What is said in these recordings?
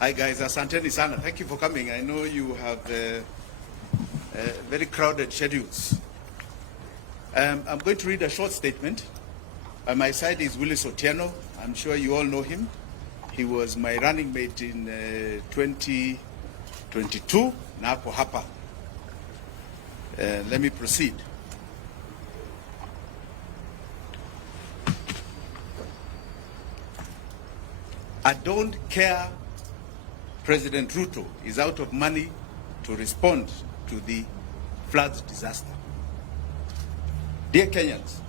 Hi guys, asanteni sana. Thank you for coming. I know you have very crowded schedules. I'm going to read a short statement. By my side is Willis Otieno. I'm sure you all know him. He was my running mate in 2022. Na ako hapa. Let me proceed. I don't care President Ruto is out of money to respond to the floods disaster. Dear Kenyans,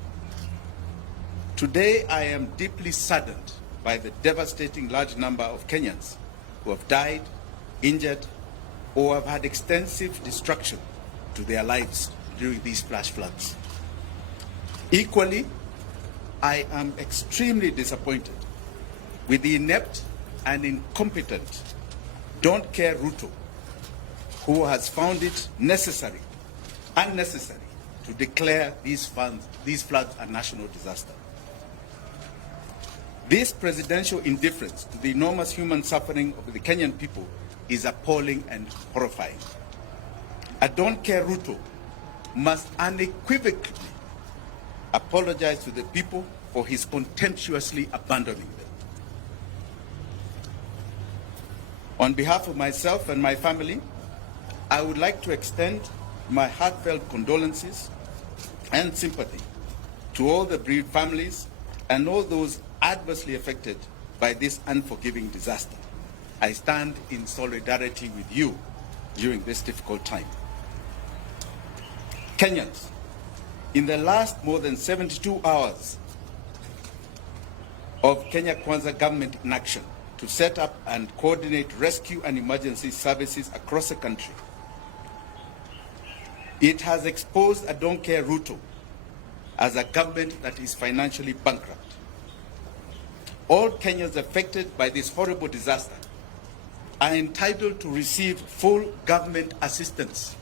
today I am deeply saddened by the devastating large number of Kenyans who have died, injured, or have had extensive destruction to their lives during these flash floods. Equally, I am extremely disappointed with the inept and incompetent Don't Care Ruto, who has found it unnecessary to declare these floods a national disaster. This presidential indifference to the enormous human suffering of the Kenyan people is appalling and horrifying. A Don't Care Ruto must unequivocally apologize to the people for his contemptuously abandoning them. On behalf of myself and my family, I would like to extend my heartfelt condolences and sympathy to all the bereaved families and all those adversely affected by this unforgiving disaster. I stand in solidarity with you during this difficult time. Kenyans, in the last more than 72 hours of Kenya Kwanza government in action to set up and coordinate rescue and emergency services across the country, it has exposed a Don't Care Ruto as a government that is financially bankrupt. All Kenyans affected by this horrible disaster are entitled to receive full government assistance.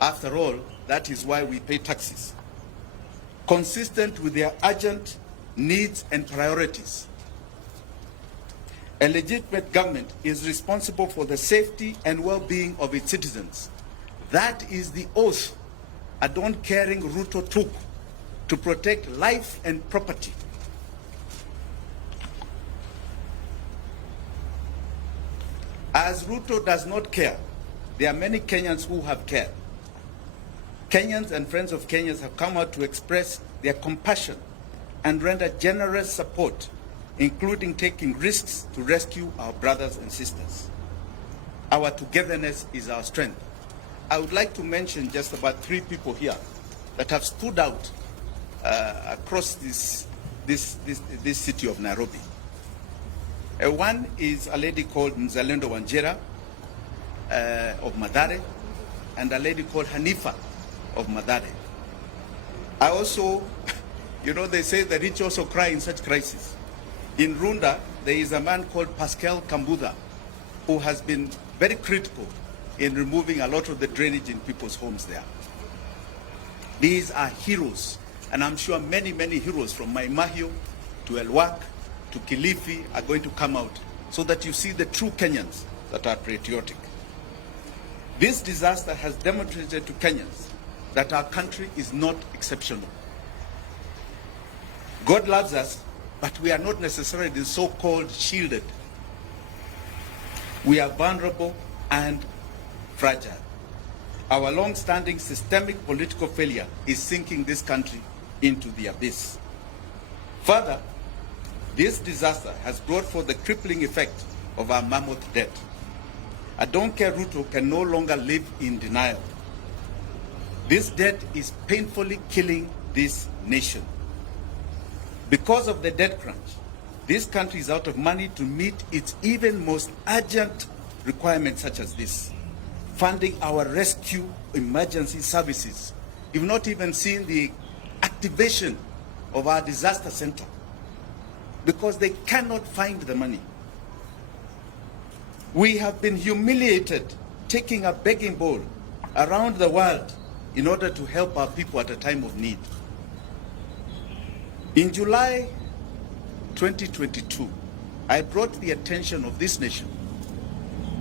After all, that is why we pay taxes, consistent with their urgent needs and priorities. A legitimate government is responsible for the safety and well-being of its citizens. That is the oath a don't-caring Ruto took to protect life and property. As Ruto does not care, there are many Kenyans who have cared. Kenyans and friends of Kenyans have come out to express their compassion and render generous support, including taking risks to rescue our brothers and sisters. Our togetherness is our strength. I would like to mention just about 3 people here that have stood out across this city of Nairobi. One is a lady called Mzalendo Wanjira of Mathare, and a lady called Hanifa of Mathare. I also, you know, they say the rich also cry in such crises. In Runda, there is a man called Pascal Kambuda who has been very critical in removing a lot of the drainage in people's homes there. These are heroes, and I'm sure many, many heroes from Maimahio to Elwak to Kilifi are going to come out so that you see the true Kenyans that are patriotic. This disaster has demonstrated to Kenyans that our country is not exceptional. God loves us, but we are not necessarily so-called shielded. We are vulnerable and fragile. Our long-standing systemic political failure is sinking this country into the abyss. Further, this disaster has brought forth the crippling effect of our mammoth debt. A Don't Care Ruto can no longer live in denial. This debt is painfully killing this nation. Because of the debt crunch, this country is out of money to meet its even most urgent requirements such as this. Funding our rescue emergency services. You've not even seen the activation of our disaster center because they cannot find the money. We have been humiliated, taking a begging bowl around the world in order to help our people at a time of need. In July 2022, I brought the attention of this nation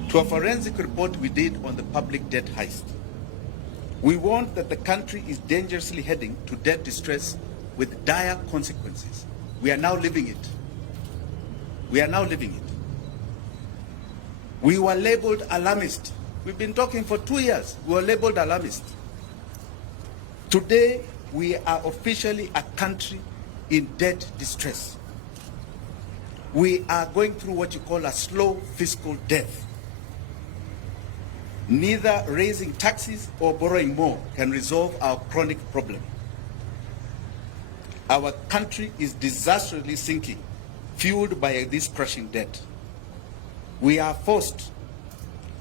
to a forensic report we did on the public debt heist. We warned that the country is dangerously heading to debt distress with dire consequences. We are now living it. We are now living it. We were labeled alarmist. We've been talking for 2 years. We were labeled alarmist. Today, we are officially a country in debt distress. We are going through what you call a slow fiscal death. Neither raising taxes or borrowing more can resolve our chronic problem. Our country is disastrously sinking, fueled by this crushing debt. We are forced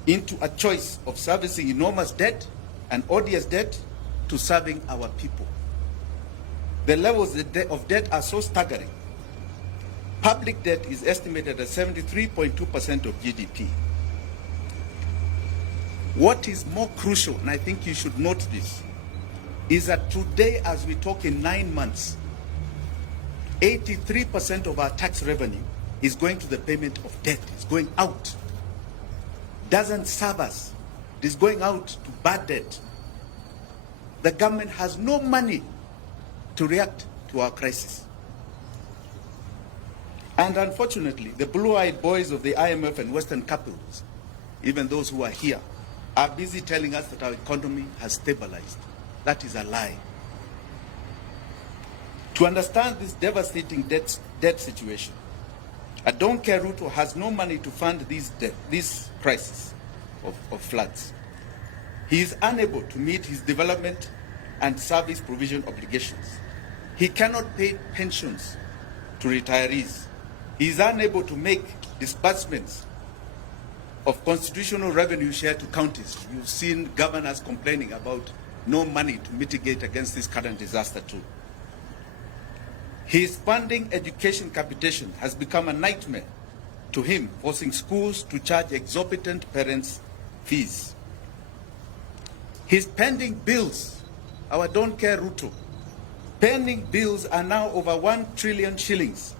into a choice of servicing enormous debt and odious debt to serving our people. The levels of debt are so staggering. Public debt is estimated at 73.2% of GDP. What is more crucial, and I think you should note this, is that today, as we talk, in 9 months, 83% of our tax revenue is going to the payment of debt. It's going out. Doesn't serve us. It is going out to bad debt. The government has no money to react to our crisis. And unfortunately, the blue-eyed boys of the IMF and Western capitals, even those who are here, are busy telling us that our economy has stabilized. That is a lie. To understand this devastating debt situation, I don't care Ruto has no money to fund this crisis of floods. He is unable to meet his development and service provision obligations. He cannot pay pensions to retirees. He is unable to make disbursements of constitutional revenue share to counties. You've seen governors complaining about no money to mitigate against this current disaster too. His funding education capitation has become a nightmare to him, forcing schools to charge exorbitant parents' fees. His pending bills, our don't care Ruto, pending bills are now over 1 trillion shillings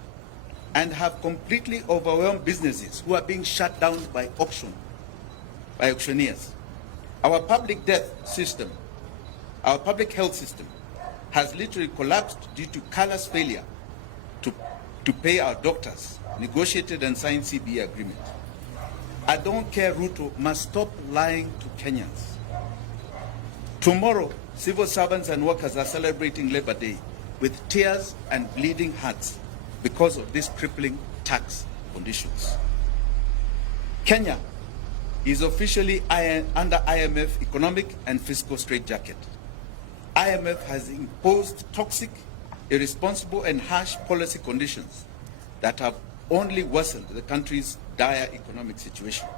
and have completely overwhelmed businesses who are being shut down by auctioneers. Our public health system has literally collapsed due to callous failure to pay our doctors, negotiated and signed CBA agreement. I don't care Ruto must stop lying to Kenyans. Tomorrow, civil servants and workers are celebrating Labor Day with tears and bleeding hearts because of these crippling tax conditions. Kenya is officially under IMF economic and fiscal straitjacket. IMF has imposed toxic, irresponsible and harsh policy conditions that have only worsened the country's dire economic situation.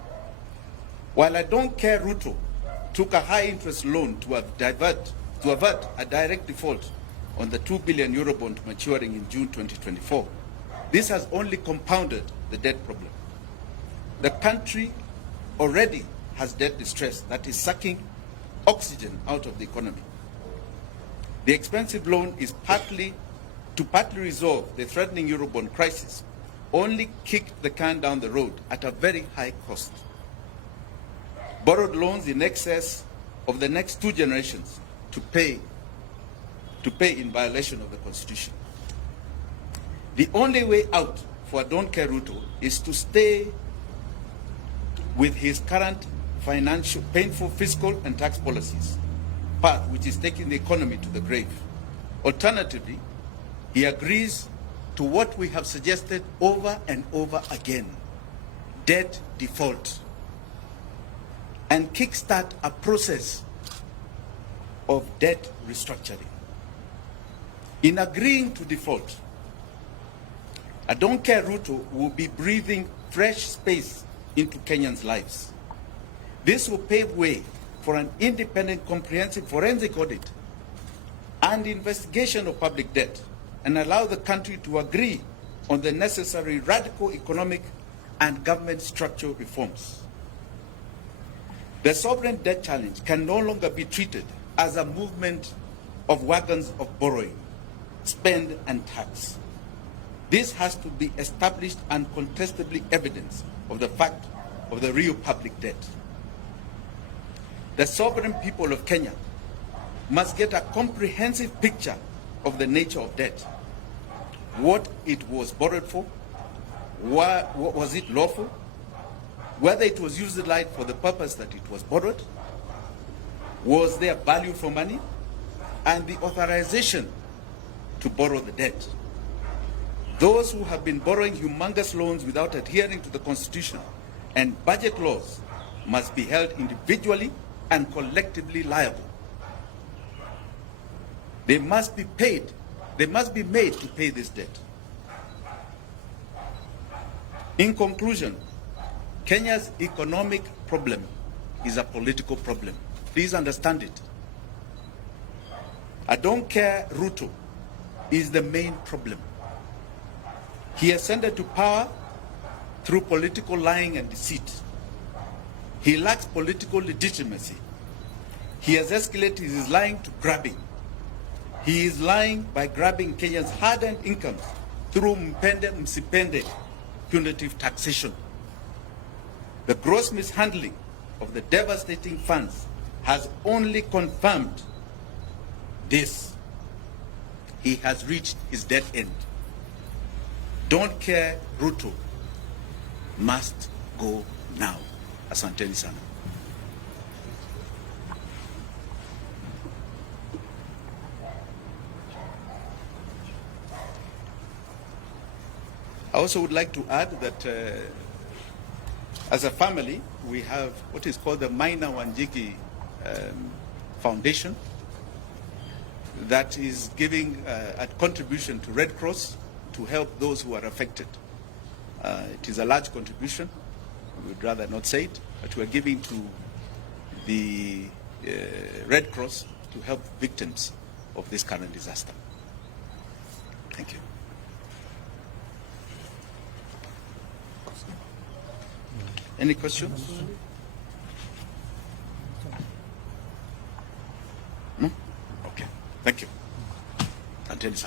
While I don't care Ruto took a high interest loan to avert a direct default on the 2 billion euro bond maturing in June 2024, this has only compounded the debt problem. The country already has debt distress that is sucking oxygen out of the economy. The expensive loan is partly resolve the threatening Eurobond crisis, only kicked the can down the road at a very high cost. Borrowed loans in excess of the next 2 generations to pay in violation of the Constitution. The only way out for Don't Care Ruto is to stay with his current painful fiscal and tax policies path, which is taking the economy to the grave. Alternatively, he agrees to what we have suggested over and over again, debt default, and kickstart a process of debt restructuring. In agreeing to default, I don't care Ruto will be breathing fresh space into Kenyans' lives. This will pave way for an independent, comprehensive forensic audit and investigation of public debt, and allow the country to agree on the necessary radical economic and government structural reforms. The sovereign debt challenge can no longer be treated as a movement of wagons of borrowing, spend and tax. This has to be established and contestably evidence of the fact of the real public debt. The sovereign people of Kenya must get a comprehensive picture of the nature of debt, what it was borrowed for, was it lawful, whether it was utilized for the purpose that it was borrowed, was there value for money, and the authorization to borrow the debt. Those who have been borrowing humongous loans without adhering to the Constitution and budget laws must be held individually and collectively liable. They must be paid. They must be made to pay this debt. In conclusion, Kenya's economic problem is a political problem. Please understand it. I don't care Ruto is the main problem. He ascended to power through political lying and deceit. He lacks political legitimacy. He has escalated his lying to grabbing. He is lying by grabbing Kenyans' hard-earned incomes through mpende msipende punitive taxation. The gross mishandling of the devastating funds has only confirmed this. He has reached his dead end. Don't care Ruto must go now. Asanteni sana. I also would like to add that as a family, we have what is called the Minor Wanjigi Foundation that is giving a contribution to Red Cross to help those who are affected. It is a large contribution. We would rather not say it, but we are giving to the Red Cross to help victims of this current disaster. Thank you. Any questions? No? Okay. Thank you. Until this.